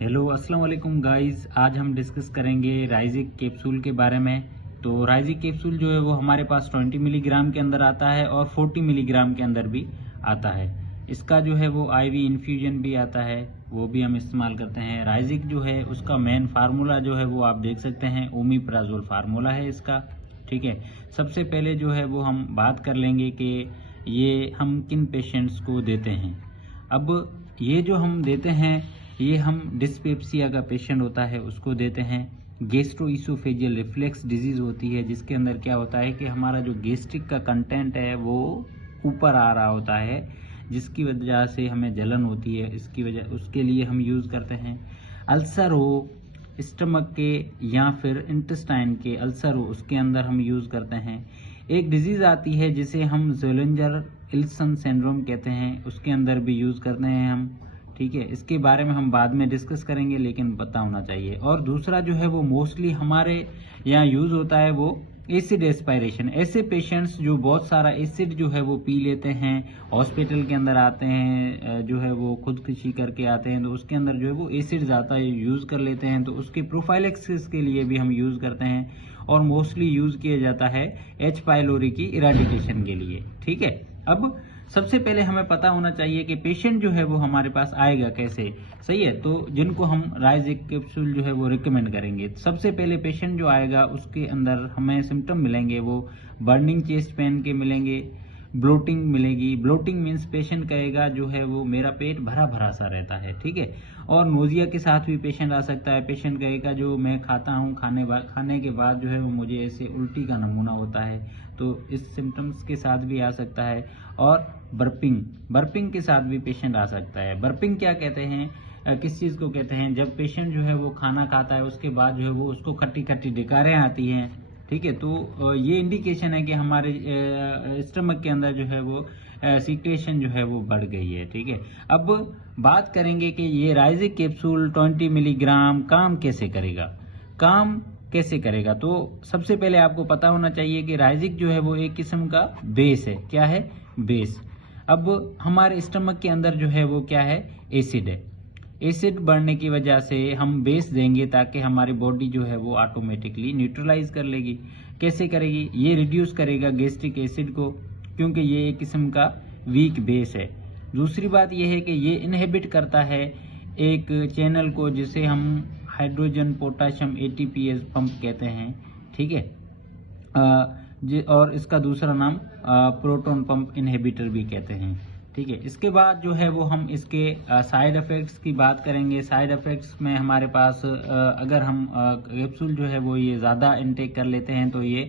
Hello अस्सलाम वालेकुम guys. आज हम डिस्कस करेंगे राइजिक कैप्सूल के बारे में। तो राइजिक कैप्सूल जो है वो हमारे पास 20 मिलीग्राम के अंदर आता है और 40 मिलीग्राम के अंदर भी आता है। इसका जो है वो आईवी इन्फ्यूजन भी आता है, वो भी हम इस्तेमाल करते हैं। राइजिक जो है उसका मेन फार्मूला जो है वो आप देख सकते हैं, ओमिप्राजोल फार्मूला है इसका। ठीक है, सबसे पहले जो है वो हम बात कर लेंगे कि ये हम किन पेशेंट्स को देते हैं। अब ये जो हम देते हैं, ये हम डिस्पेप्सिया का पेशेंट होता है उसको देते हैं। गैस्ट्रोइसोफेजियल रिफ्लेक्स डिजीज़ होती है, जिसके अंदर क्या होता है कि हमारा जो गैस्ट्रिक का कंटेंट है वो ऊपर आ रहा होता है, जिसकी वजह से हमें जलन होती है। इसकी वजह उसके लिए हम यूज़ करते हैं। अल्सर हो स्टमक के या फिर इंटेस्टाइन के अल्सर हो, उसके अंदर हम यूज़ करते हैं। एक डिजीज़ आती है जिसे हम ज़ोलिंजर इल्सन सिंड्रोम कहते हैं, उसके अंदर भी यूज़ करते हैं हम। ठीक है, इसके बारे में हम बाद में डिस्कस करेंगे, लेकिन पता होना चाहिए। और दूसरा जो है वो मोस्टली हमारे यहाँ यूज़ होता है वो एसिड एस्पायरेशन। ऐसे पेशेंट्स जो बहुत सारा एसिड जो है वो पी लेते हैं, हॉस्पिटल के अंदर आते हैं, जो है वो खुदकुशी करके आते हैं, तो उसके अंदर जो है वो एसिड ज़्यादा यूज़ कर लेते हैं, तो उसके प्रोफाइलेक्सिस के लिए भी हम यूज़ करते हैं। और मोस्टली यूज़ किया जाता है एच पाइलोरी की इराडिकेशन के लिए। ठीक है, अब सबसे पहले हमें पता होना चाहिए कि पेशेंट जो है वो हमारे पास आएगा कैसे। सही है, तो जिनको हम राइजिक कैप्सूल जो है वो रिकमेंड करेंगे, सबसे पहले पेशेंट जो आएगा उसके अंदर हमें सिम्टम मिलेंगे वो बर्निंग चेस्ट पेन के मिलेंगे, ब्लोटिंग मिलेगी। ब्लोटिंग मीन्स पेशेंट कहेगा जो है वो मेरा पेट भरा भरा सा रहता है। ठीक है, और नोजिया के साथ भी पेशेंट आ सकता है। पेशेंट कहेगा जो मैं खाता हूँ, खाने के बाद जो है वो मुझे ऐसे उल्टी का नमूना होता है, तो इस सिम्टम्स के साथ भी आ सकता है। और बर्पिंग के साथ भी पेशेंट आ सकता है। बर्पिंग क्या कहते हैं, किस चीज़ को कहते हैं, जब पेशेंट जो है वो खाना खाता है उसके बाद जो है वो उसको खट्टी खट्टी डकारें आती हैं। ठीक है, तो ये इंडिकेशन है कि हमारे स्टमक के अंदर जो है वो सीक्रेशन जो है वो बढ़ गई है। ठीक है, अब बात करेंगे कि ये राइजिक कैप्सूल 20 मिलीग्राम काम कैसे करेगा। तो सबसे पहले आपको पता होना चाहिए कि राइजिक जो है वो एक किस्म का बेस है। क्या है? बेस। अब हमारे स्टमक के अंदर जो है वो क्या है? एसिड है। एसिड बढ़ने की वजह से हम बेस देंगे ताकि हमारी बॉडी जो है वो ऑटोमेटिकली न्यूट्रलाइज कर लेगी। कैसे करेगी? ये रिड्यूस करेगा गैस्ट्रिक एसिड को, क्योंकि ये एक किस्म का वीक बेस है। दूसरी बात यह है कि ये इनहिबिट करता है एक चैनल को जिसे हम हाइड्रोजन पोटाशियम एटीपीएस पंप कहते हैं। ठीक है, और इसका दूसरा नाम प्रोटॉन पंप इनहिबिटर भी कहते हैं। ठीक है, इसके बाद जो है वो हम इसके साइड इफ़ेक्ट्स की बात करेंगे। साइड इफ़ेक्ट्स में हमारे पास अगर हम कैप्सूल जो है वो ये ज़्यादा इनटेक कर लेते हैं तो ये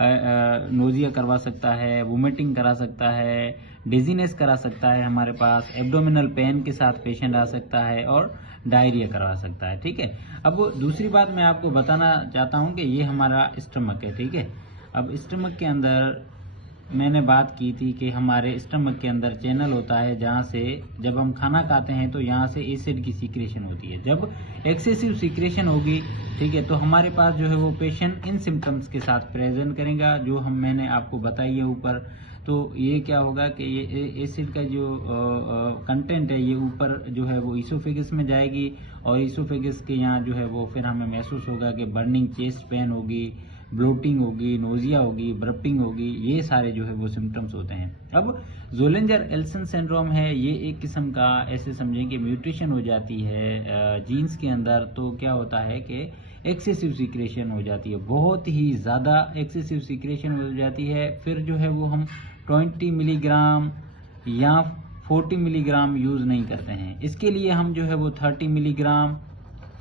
नोजिया करवा सकता है, वोमिटिंग करा सकता है, डिजीनेस करा सकता है, हमारे पास एब्डोमिनल पेन के साथ पेशेंट आ सकता है और डायरिया करवा सकता है। ठीक है, अब दूसरी बात मैं आपको बताना चाहता हूँ कि ये हमारा स्टमक है। ठीक है, अब स्टमक के अंदर मैंने बात की थी कि हमारे स्टमक के अंदर चैनल होता है जहाँ से जब हम खाना खाते हैं तो यहाँ से एसिड की सीक्रेशन होती है। जब एक्सेसिव सीक्रेशन होगी, ठीक है, तो हमारे पास जो है वो पेशेंट इन सिम्टम्स के साथ प्रेजेंट करेगा जो मैंने आपको बताई है ऊपर। तो ये क्या होगा कि ये एसिड का जो कंटेंट है ये ऊपर जो है वो ईसोफेगस में जाएगी, और ईसोफेगस के यहाँ जो है वो फिर हमें महसूस होगा कि बर्निंग चेस्ट पेन होगी, ब्लोटिंग होगी, नोजिया होगी, बर्पिंग होगी। ये सारे जो है वो सिम्टम्स होते हैं। अब ज़ोलिंजर एल्सन सिंड्रोम है, ये एक किस्म का ऐसे समझें कि म्यूटेशन हो जाती है जीन्स के अंदर। तो क्या होता है कि एक्सेसिव सीक्रेशन हो जाती है, बहुत ही ज़्यादा एक्सेसिव सीक्रेशन हो जाती है। फिर जो है वो हम 20 मिलीग्राम या 40 मिलीग्राम यूज़ नहीं करते हैं। इसके लिए हम जो है वो 30 मिलीग्राम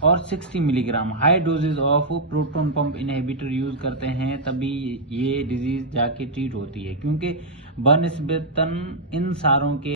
और 60 milligram high doses of proton pump inhibitor use करते हैं, तभी ये डिजीज़ जाके ट्रीट होती है। क्योंकि बनस्बतन इन सारों के